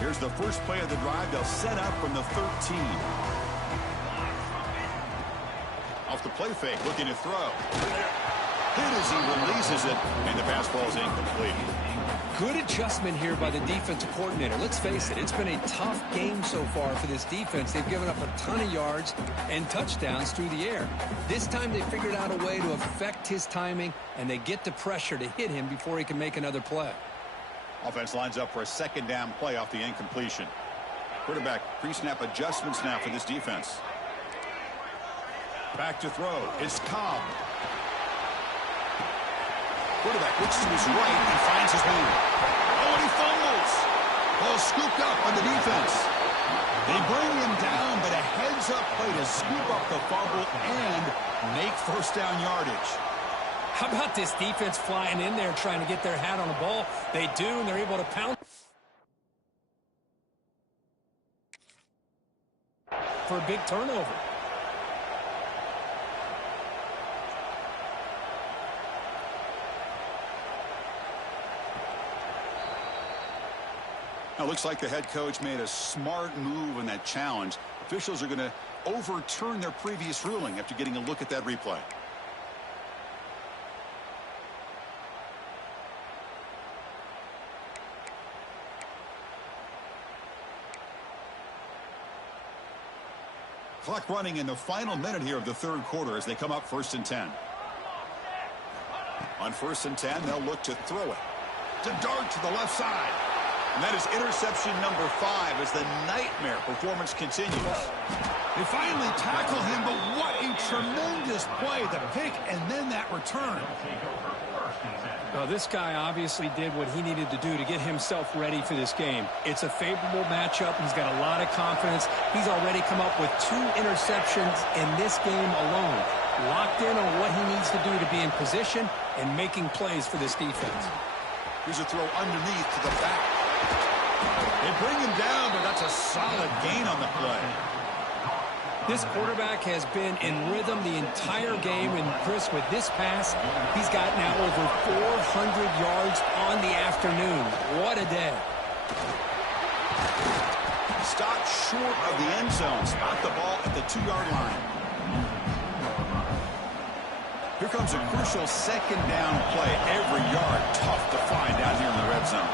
Here's the first play of the drive. They'll set up from the 13. Off the play fake, looking to throw. Hit as he releases it, and the pass ball is incomplete. Good adjustment here by the defensive coordinator. Let's face it, it's been a tough game so far for this defense. They've given up a ton of yards and touchdowns through the air. This time they figured out a way to affect his timing, and they get the pressure to hit him before he can make another play. Offense lines up for a second down play off the incompletion. Quarterback pre-snap adjustments now for this defense. Back to throw. It's Cobb. Quarterback looks to his right and finds his man. Oh, and he fumbles. Ball scooped up on the defense. They bring him down, but a heads-up play to scoop up the fumble and make first down yardage. How about this defense flying in there trying to get their hat on the ball? They do, and they're able to pound for a big turnover. Now, looks like the head coach made a smart move in that challenge. Officials are going to overturn their previous ruling after getting a look at that replay. Clock running in the final minute here of the third quarter as they come up 1st and 10. On 1st and 10, they'll look to throw it. To dart to the left side. And that is interception number 5 as the nightmare performance continues. They finally tackle him, but what a tremendous play. The pick and then that return. Well, this guy obviously did what he needed to do to get himself ready for this game. It's a favorable matchup. He's got a lot of confidence. He's already come up with 2 interceptions in this game alone. Locked in on what he needs to do to be in position and making plays for this defense. Here's a throw underneath to the back. They bring him down, but that's a solid gain on the play. This quarterback has been in rhythm the entire game, and Chris, with this pass, he's got now over 400 yards on the afternoon. What a day. Stopped short of the end zone. Spot the ball at the 2-yard line. Here comes a crucial second down play. Every yard tough to find out here in the red zone.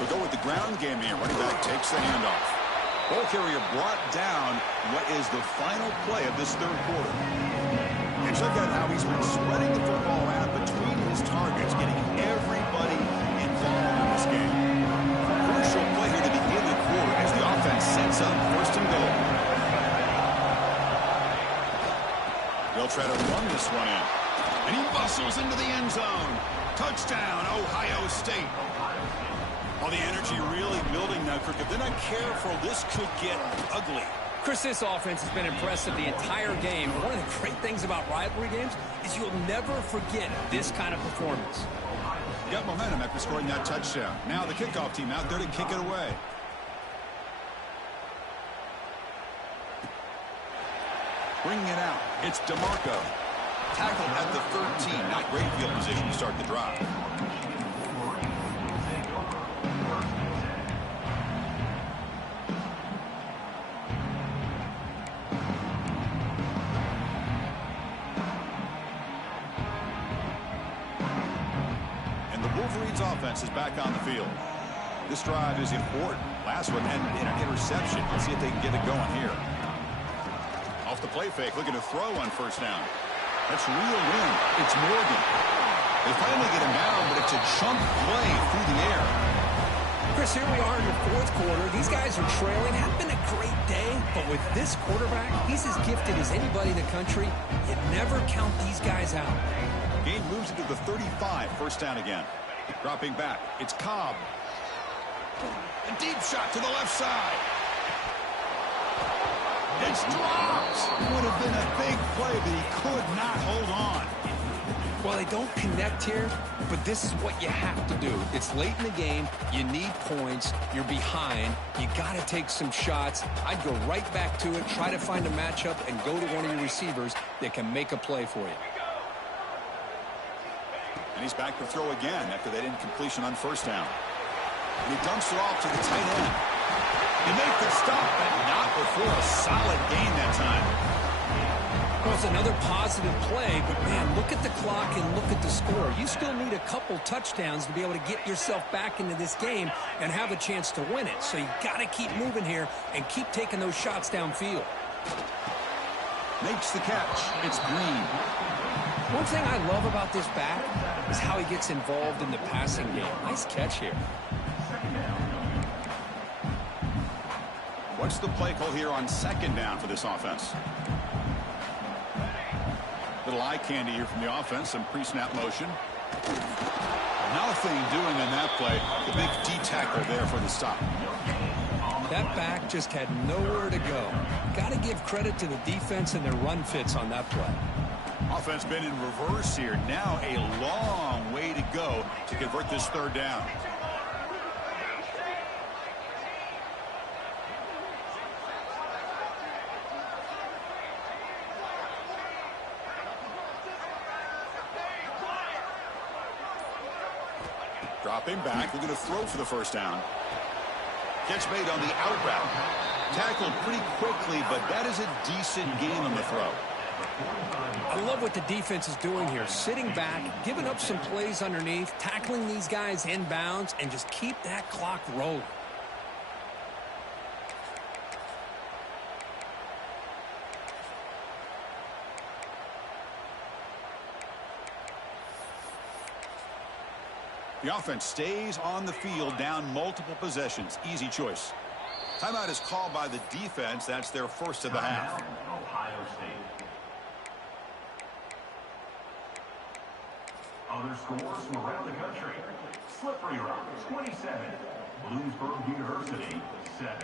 They'll go with the ground game here. Running back takes the handoff. Ball carrier brought down what is the final play of this third quarter. And check out how he's been spreading the football around between his targets, getting everybody involved in this game. Crucial play here to begin the quarter as the offense sets up 1st and goal. They'll try to run this one in. And he bustles into the end zone. Touchdown, Ohio State. All the energy really building now, Kirk. If they're not careful, this could get ugly. Chris, this offense has been impressive the entire game. One of the great things about rivalry games is you'll never forget this kind of performance. Got momentum after scoring that touchdown. Now the kickoff team out there to kick it away. Bringing it out, it's DeMarco. Tackled at the 13. Not great field position to start the drive. Wolverine's offense is back on the field. This drive is important. Last one ended in an interception. Let's see if they can get it going here. Off the play fake, looking to throw on 1st down. That's real wind. It's Morgan. They finally get him down, but it's a chunk play through the air. Chris, here we are in the fourth quarter. These guys are trailing. Hasn't been a great day, but with this quarterback, he's as gifted as anybody in the country. You never count these guys out. Gain moves into the 35, first down again. Dropping back, it's Cobb. A deep shot to the left side. It's dropped. Would have been a big play, but he could not hold on. Well, they don't connect here, but this is what you have to do. It's late in the game. You need points. You're behind. You got to take some shots. I'd go right back to it, try to find a matchup, and go to one of your receivers that can make a play for you. And he's back to throw again after that incompletion on first down. And he dumps it off to the tight end. He made the stop, but not before a solid gain that time. Well, it's another positive play, but, man, look at the clock and look at the score. You still need a couple touchdowns to be able to get yourself back into this game and have a chance to win it. So you got to keep moving here and keep taking those shots downfield. Makes the catch. It's Green. One thing I love about this back is how he gets involved in the passing game. Nice catch here. What's the play call here on second down for this offense? Little eye candy here from the offense, some pre-snap motion. Nothing doing on that play. The big D tackle there for the stop. That back just had nowhere to go. Got to give credit to the defense and their run fits on that play. Offense been in reverse here. Now a long way to go to convert this third down. Dropping back, looking to throw for the first down. Catch made on the out route. Tackled pretty quickly, but that is a decent gain on the throw. I love what the defense is doing here. Sitting back, giving up some plays underneath, tackling these guys inbounds, and just keep that clock rolling. The offense stays on the field, down multiple possessions. Easy choice. Timeout is called by the defense. That's their first of the half. Ohio State. Other scores from around the country. Slippery Rock, 27. Bloomsburg University, 7.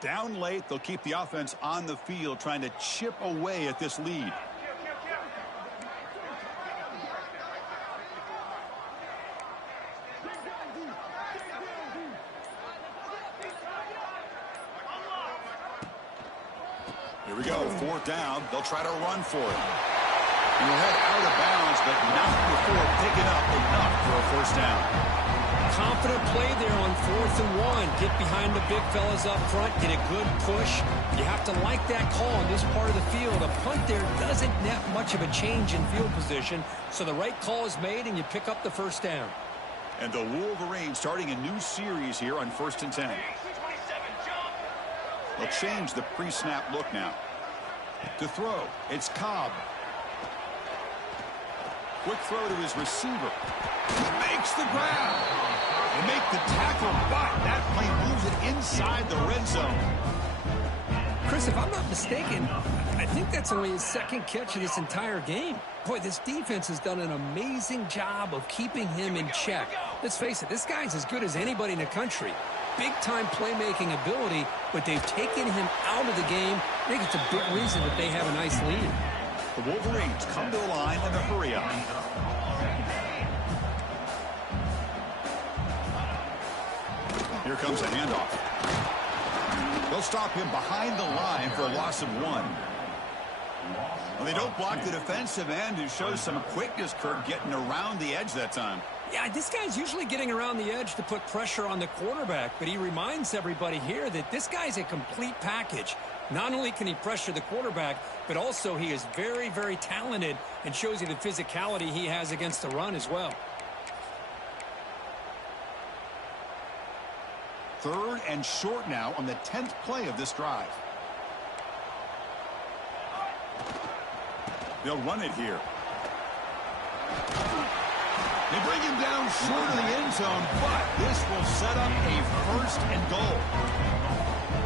Down late, they'll keep the offense on the field, trying to chip away at this lead. Here we go, fourth down. They'll try to run for it. And he'll head out of bounds, but not before picking up enough for a first down. Confident play there on 4th and 1. Get behind the big fellas up front. Get a good push. You have to like that call in this part of the field. A punt there doesn't net much of a change in field position. So the right call is made, and you pick up the first down. And the Wolverines starting a new series here on 1st and 10. They'll change the pre-snap look now. To throw, it's Cobb. Quick throw to his receiver. He makes the grab. They make the tackle, but that play moves it inside the red zone. Chris, if I'm not mistaken, I think that's only his second catch of this entire game. Boy, this defense has done an amazing job of keeping him in check. Let's face it, this guy's as good as anybody in the country. Big-time playmaking ability, but they've taken him out of the game. I think it's a big reason that they have a nice lead. The Wolverines come to the line in a hurry up. Here comes a handoff. They'll stop him behind the line for a loss of 1. Well, they don't block the defensive end, who shows some quickness, Kirk, getting around the edge that time. Yeah, this guy's usually getting around the edge to put pressure on the quarterback, but he reminds everybody here that this guy's a complete package. Not only can he pressure the quarterback, but also he is very, very talented and shows you the physicality he has against the run as well. 3rd and short now on the 10th play of this drive. They'll run it here. They bring him down short of the end zone, but this will set up a 1st and goal.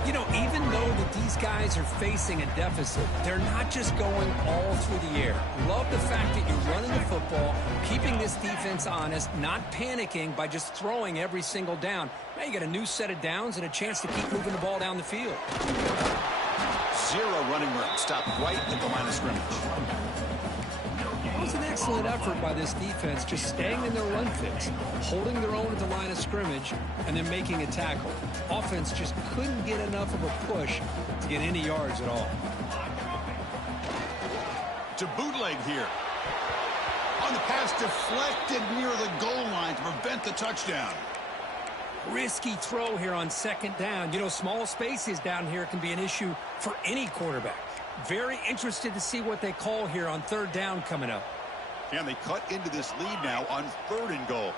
You know, even though that these guys are facing a deficit, they're not just going all through the air. Love the fact that you're running the football, keeping this defense honest, not panicking by just throwing every single down. Now you got a new set of downs and a chance to keep moving the ball down the field. 0 running room. Stop right at the line of scrimmage. It was an excellent effort by this defense, just staying in their run fix, holding their own at the line of scrimmage, and then making a tackle. Offense just couldn't get enough of a push to get any yards at all. To bootleg here. On the pass, deflected near the goal line to prevent the touchdown. Risky throw here on 2nd down. You know, small spaces down here can be an issue for any quarterback. Very interested to see what they call here on 3rd down coming up. Can they cut into this lead now on 3rd and goal?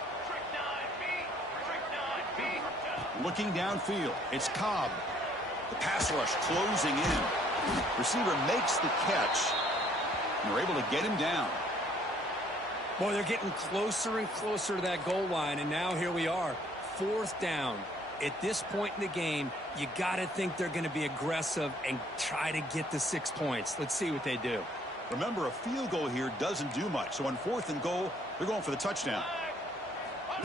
Looking downfield, it's Cobb. The pass rush closing in. Receiver makes the catch. And they're able to get him down. Boy, they're getting closer and closer to that goal line, and now here we are, 4th down. At this point in the game, you got to think they're going to be aggressive and try to get the 6 points. Let's see what they do. Remember, a field goal here doesn't do much. So on 4th and goal, they're going for the touchdown.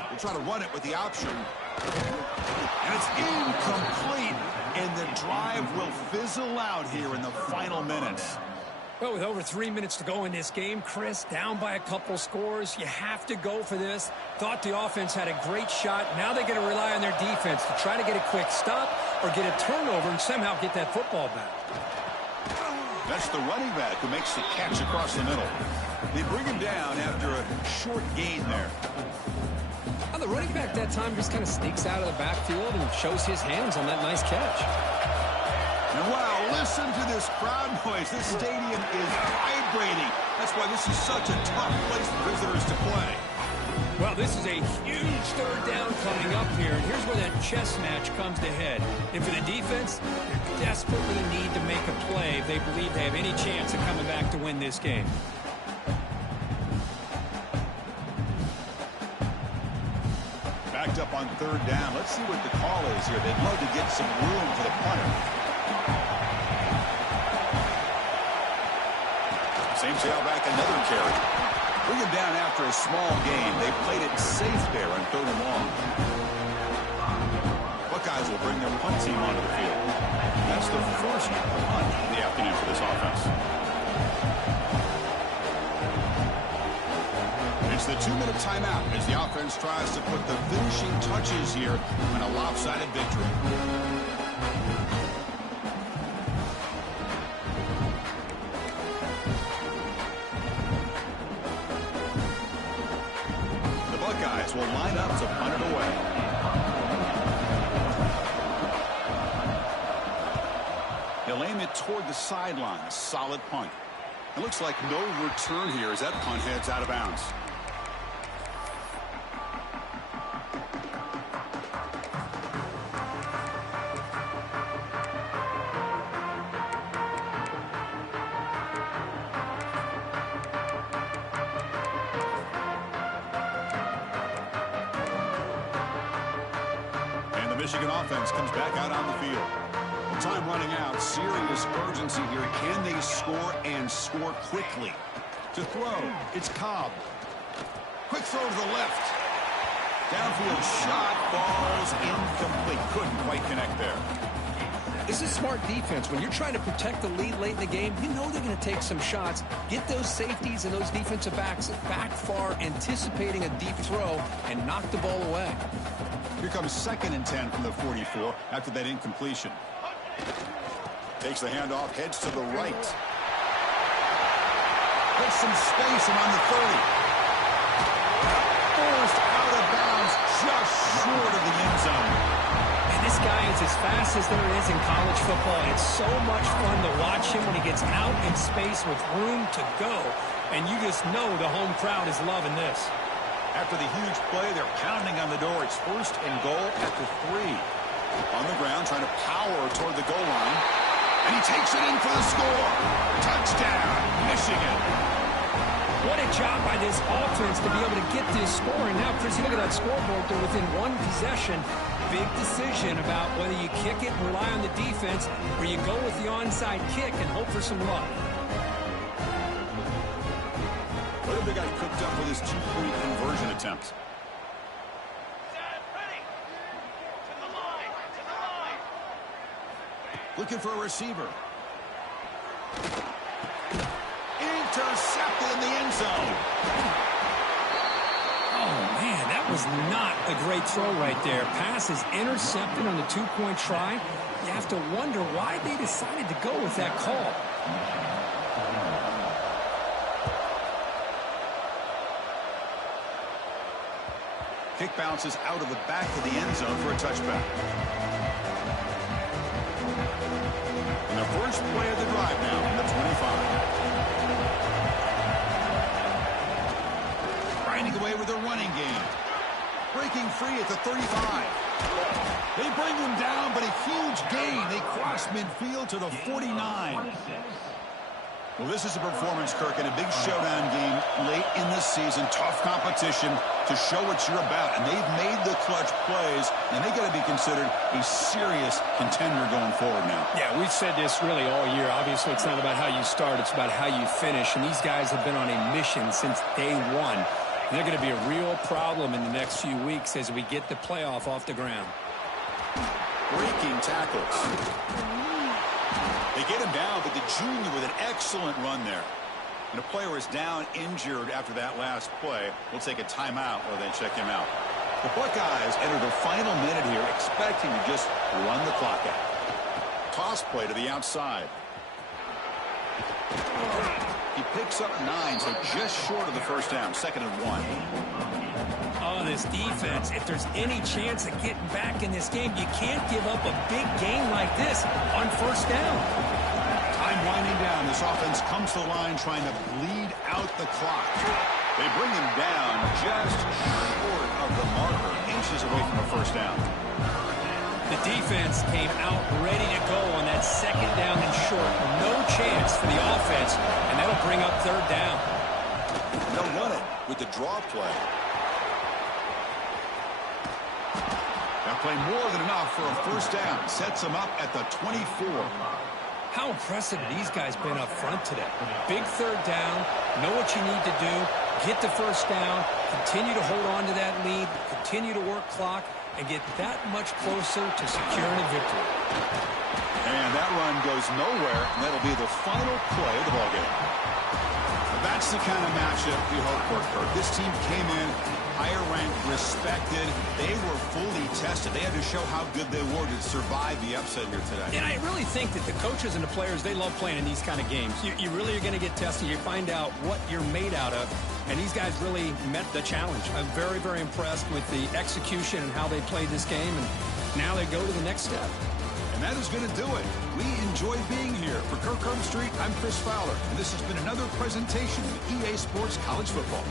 They'll try to run it with the option. And it's incomplete. And the drive will fizzle out here in the final minutes. Well, with over 3 minutes to go in this game, Chris, down by a couple scores, you have to go for this. Thought the offense had a great shot. Now they got to rely on their defense to try to get a quick stop or get a turnover and somehow get that football back. That's the running back who makes the catch across the middle. They bring him down after a short gain there. Now the running back that time just kind of sneaks out of the backfield and shows his hands on that nice catch. And wow, listen to this crowd noise. This stadium is vibrating. That's why this is such a tough place for visitors to play. Well, this is a huge 3rd down coming up here. And here's where that chess match comes to head. And for the defense, they're desperate for the need to make a play if they believe they have any chance of coming back to win this game. Backed up on 3rd down. Let's see what the call is here. They'd love to get some room for the punter. Same tailback, another carry. Bring him down after a small gain. They played it safe there on 3rd and long. Buckeyes will bring their punt team onto the field. That's the first punt of the afternoon for this offense. It's the 2-minute timeout as the offense tries to put the finishing touches here on a lopsided victory. Will line up to punt it away. He'll aim it toward the sideline. Solid punt. It looks like no return here as that punt heads out of bounds. Michigan offense comes back out on the field. With time running out, serious urgency here. Can they score and score quickly? To throw, it's Cobb. Quick throw to the left. Downfield shot falls incomplete. Couldn't quite connect there. This is smart defense. When you're trying to protect the lead late in the game, you know they're going to take some shots. Get those safeties and those defensive backs back far, anticipating a deep throw, and knock the ball away. Here comes 2nd and 10 from the 44 after that incompletion. Takes the handoff, heads to the right. Gets some space and on the 30. Forced out of bounds just short of the end zone. And this guy is as fast as there is in college football. And it's so much fun to watch him when he gets out in space with room to go. And you just know the home crowd is loving this. After the huge play, they're pounding on the door. It's 1st and goal at the 3. On the ground, trying to power toward the goal line. And he takes it in for the score. Touchdown, Michigan. What a job by this offense to be able to get this score. And now, Chris, you look at that scoreboard. They're within one possession. Big decision about whether you kick it and rely on the defense or you go with the onside kick and hope for some luck. What have they got cooked up with this two-point conversion attempt? Looking for a receiver. Intercepted in the end zone. Oh, man, that was not a great throw right there. Pass is intercepted on the two-point try. You have to wonder why they decided to go with that call. Kick bounces out of the back of the end zone for a touchback. And the first play of the drive now in the 25. Grinding away with a running game. Breaking free at the 35. They bring him down, but a huge gain. They cross midfield to the 49. Well, this is a performance, Kirk, in a big showdown game late in the season. Tough competition to show what you're about. And they've made the clutch plays, and they got to be considered a serious contender going forward now. Yeah, we've said this really all year. Obviously, it's not about how you start. It's about how you finish. And these guys have been on a mission since day one. And they're going to be a real problem in the next few weeks as we get the playoff off the ground. Breaking tackles. They get him down, but the junior with an excellent run there. And a player is down injured after that last play. We'll take a timeout while they check him out. The Buckeyes enter the final minute here, expecting to just run the clock out. Toss play to the outside. He picks up 9, so just short of the first down, 2nd and 1. Oh, this defense, if there's any chance of getting back in this game, you can't give up a big game like this on first down. Time winding down. This offense comes to the line trying to bleed out the clock. They bring him down just short of the marker, inches away from a first down. The defense came out ready to go on that 2nd down and short. No chance for the offense, and that'll bring up 3rd down. They'll run it with the draw play. That play more than enough for a first down. Sets them up at the 24. How impressive have these guys been up front today? Big 3rd down, know what you need to do, get the first down, continue to hold on to that lead, continue to work clock, and get that much closer to securing a victory. And that run goes nowhere, and that'll be the final play of the ballgame. That's the kind of matchup we hope for, Kirk. This team came in higher ranked, respected. They were fully tested. They had to show how good they were to survive the upset here today. And I really think that the coaches and the players, they love playing in these kind of games. You really are going to get tested. You find out what you're made out of. And these guys really met the challenge. I'm very, very impressed with the execution and how they played this game. And now they go to the next step. And that is going to do it. We enjoyed being here. For Kirk Herbstreit, I'm Chris Fowler. And this has been another presentation of EA Sports College Football.